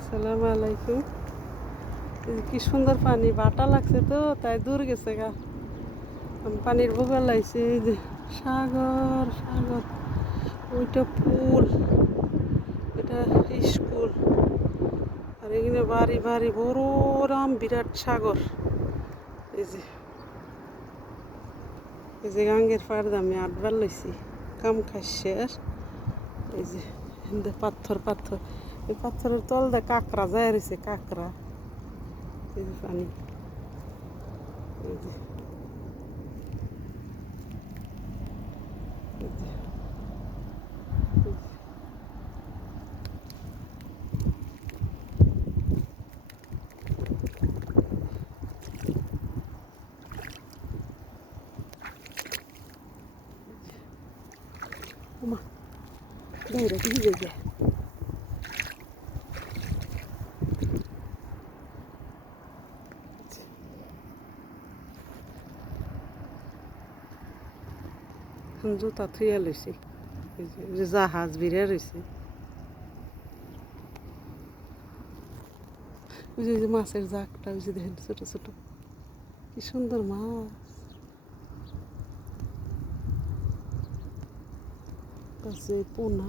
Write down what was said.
আসসালামু আলাইকুম। কি সুন্দর পানি, বাটা লাগছে তো তাই দূর গেছে গা। আমি পানির বুগা লাইছি, এই যে সাগর সাগর, ওইটা পুল, এটা স্কুল, আর এখানে বাড়ি বাড়ি বড় রাম বিরাট সাগর। এই যে এই যে গাঙ্গের পাড় আমি আটবার লইছি, কাম খাই শেষ। এই যে পাথর পাথর, এই পাথরের তল দিয়ে কাঁকড়া যায় রয়েছে, কাঁকড়া। এই যে পানি, এই যে এই যে ওমা বাইরে ভিজে যায়। জুতা থুয়া লইছি, এই যে জাহাজ বিড়ে রয়েছে। ওই যে মাছের জাকটা, ওই যে দেখেন ছোট ছোট, কি সুন্দর মাছ আছে, পোনা।